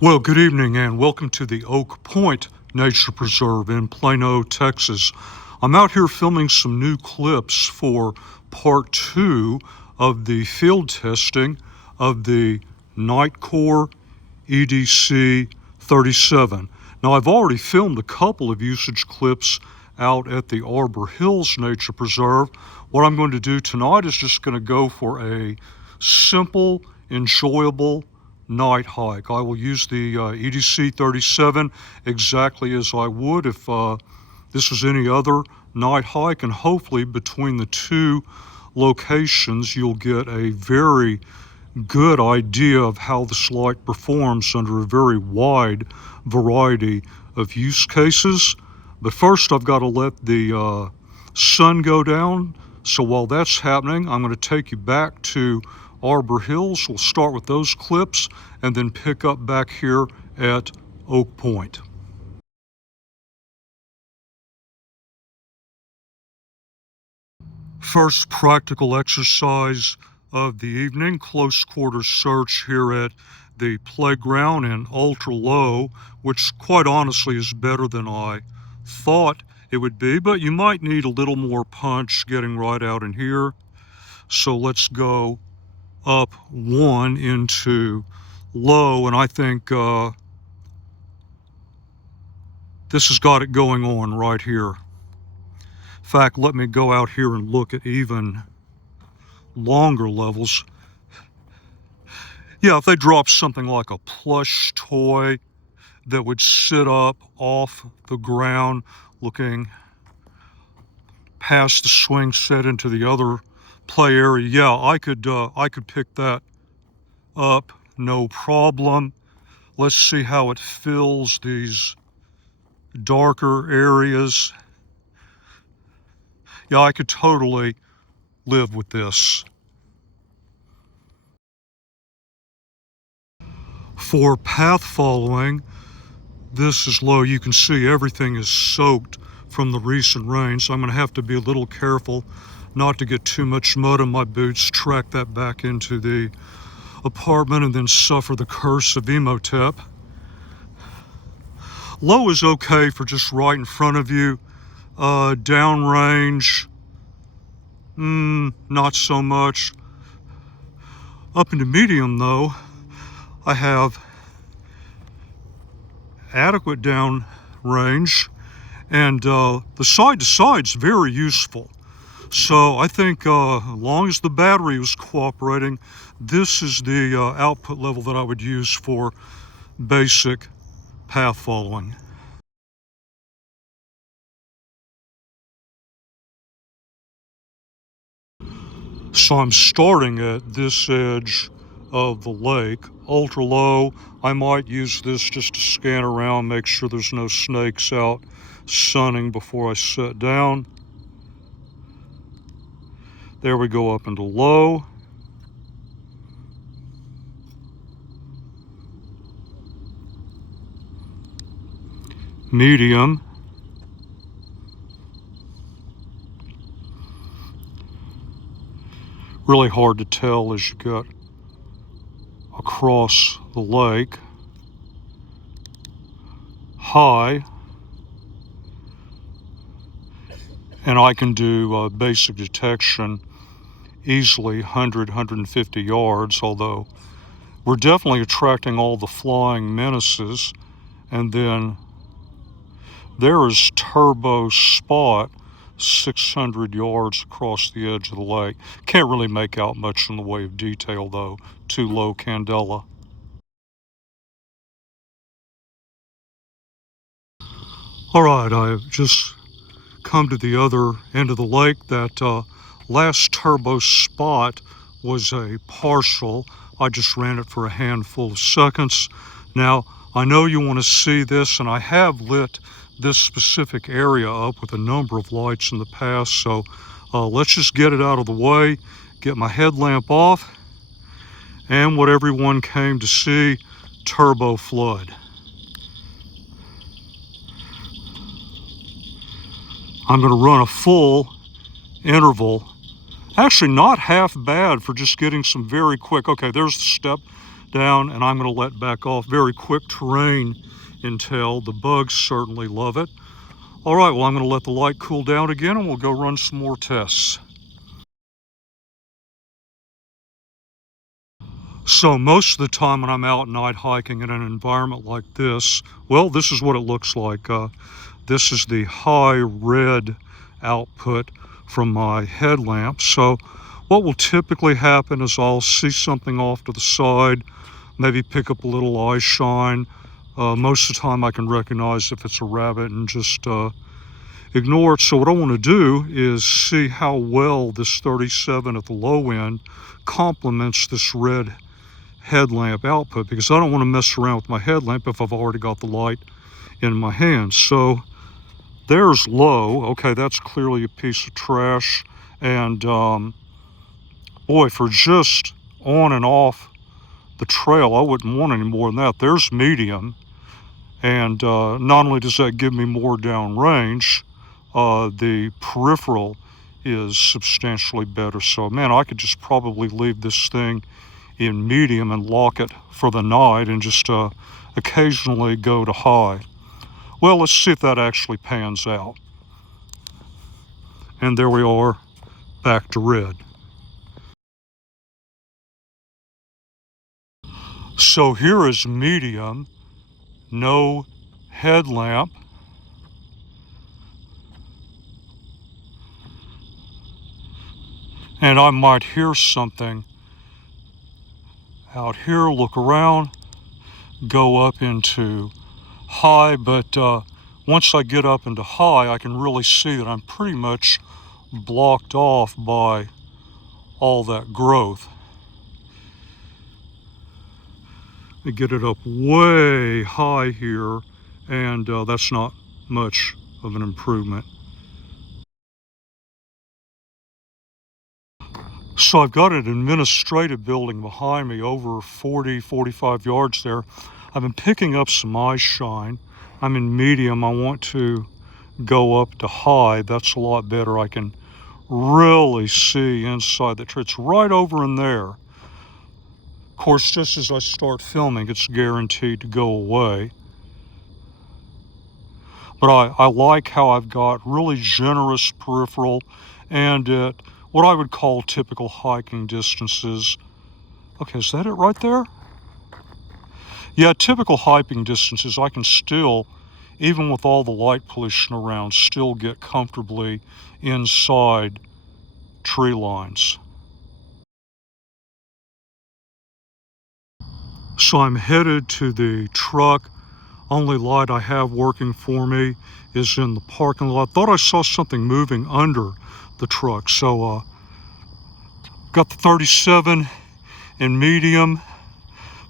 Well, good evening and welcome to the Oak Point Nature Preserve in Plano, Texas. I'm out here filming some new clips for part 2 of the field testing of the NITECORE EDC37. Now, I've already filmed a couple of usage clips out at the Arbor Hills Nature Preserve. What I'm going to do tonight is just going to go for a simple, enjoyable night hike. I will use the EDC37 exactly as I would if this was any other night hike, and hopefully between the two locations you'll get a very good idea of how this light performs under a very wide variety of use cases. But first I've got to let the sun go down. So while that's happening, I'm going to take you back to Arbor Hills. We'll start with those clips and then pick up back here at Oak Point. First practical exercise of the evening, close quarter search here at the playground in ultra low, which quite honestly is better than I thought it would be, but you might need a little more punch getting right out in here. So let's go up one into low, and I think this has got it going on right here. In fact, let me go out here and look at even longer levels. Yeah, if they dropped something like a plush toy that would sit up off the ground looking past the swing set into the other play area, yeah, I could pick that up, no problem. Let's see how it fills these darker areas. Yeah, I could totally live with this. For path following, this is low. You can see everything is soaked from the recent rain, so I'm going to have to be a little careful not to get too much mud on my boots, track that back into the apartment, and then suffer the curse of Emotep. Low is okay for just right in front of you. Downrange, not so much. Up into medium though, I have adequate downrange, and the side to side's very useful. So I think as long as the battery was cooperating, this is the output level that I would use for basic path following. So I'm starting at this edge of the lake, ultra low. I might use this just to scan around, make sure there's no snakes out sunning before I sit down. There we go up into low. Medium. Really hard to tell as you get across the lake. High. And I can do basic detection easily 100, 150 yards, although we're definitely attracting all the flying menaces. And then there is Turbo Spot 600 yards across the edge of the lake. Can't really make out much in the way of detail though, too low candela. All right, I've just come to the other end of the lake. That last Turbo Spot was a partial. I just ran it for a handful of seconds. Now, I know you want to see this, and I have lit this specific area up with a number of lights in the past, so let's just get it out of the way, get my headlamp off, and what everyone came to see, Turbo Flood. I'm going to run a full interval. Actually, not half bad for just getting some very quick. Okay, there's the step down, and I'm going to let back off. Very quick terrain intel. The bugs certainly love it. All right, well, I'm going to let the light cool down again, and we'll go run some more tests. So most of the time when I'm out night hiking in an environment like this, well, this is what it looks like. This is the high red output from my headlamp. So what will typically happen is I'll see something off to the side, maybe pick up a little eye shine. Most of the time I can recognize if it's a rabbit and just ignore it. So what I want to do is see how well this 37 at the low end complements this red headlamp output, because I don't want to mess around with my headlamp if I've already got the light in my hand. So there's low. Okay, that's clearly a piece of trash. And boy, for just on and off the trail, I wouldn't want any more than that. There's medium. And not only does that give me more downrange, the peripheral is substantially better. So man, I could just probably leave this thing in medium and lock it for the night and just occasionally go to high. Well, let's see if that actually pans out. And there we are, back to red. So here is medium, no headlamp. And I might hear something out here, look around, go up into high, but once I get up into high, I can really see that I'm pretty much blocked off by all that growth. I get it up way high here, and that's not much of an improvement. So I've got an administrative building behind me, over 40, 45 yards there. I've been picking up some eye shine. I'm in medium. I want to go up to high. That's a lot better. I can really see inside the tree. It's right over in there. Of course, just as I start filming, it's guaranteed to go away. But I like how I've got really generous peripheral, and at what I would call typical hiking distances. Okay, is that it right there? Yeah, typical hiking distances, I can still, even with all the light pollution around, still get comfortably inside tree lines. So I'm headed to the truck. Only light I have working for me is in the parking lot. Thought I saw something moving under the truck. So got the 37 in medium.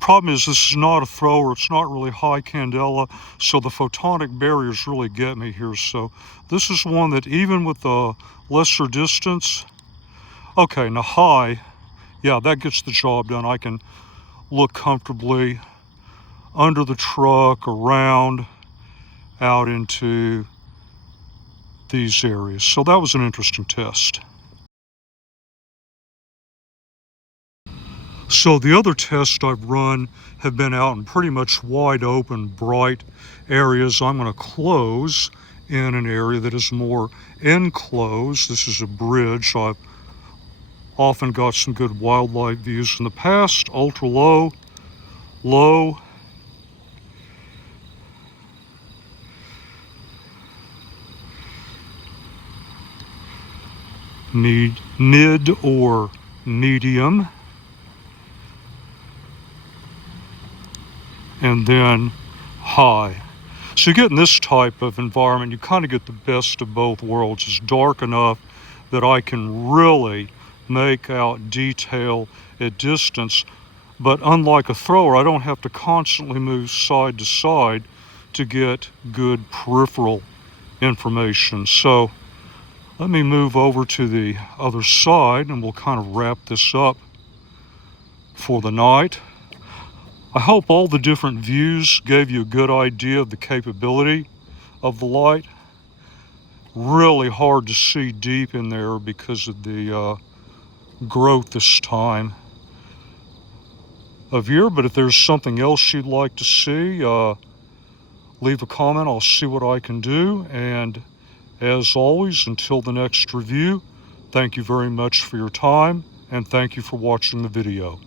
Problem is, this is not a thrower. It's not really high candela, so the photonic barriers really get me here. So this is one that even with the lesser distance, okay, now high, yeah, that gets the job done. I can look comfortably under the truck, around, out into these areas. So that was an interesting test. So the other tests I've run have been out in pretty much wide open, bright areas. I'm going to close in an area that is more enclosed. This is a bridge. I've often got some good wildlife views in the past. Ultra low, low, mid or medium, and then high. So you get in this type of environment, you kind of get the best of both worlds. It's dark enough that I can really make out detail at distance, but unlike a thrower, I don't have to constantly move side to side to get good peripheral information. So let me move over to the other side and we'll kind of wrap this up for the night. I hope all the different views gave you a good idea of the capability of the light. Really hard to see deep in there because of the growth this time. of year. But if there's something else you'd like to see, leave a comment. I'll see what I can do. And as always, until the next review, thank you very much for your time, and thank you for watching the video.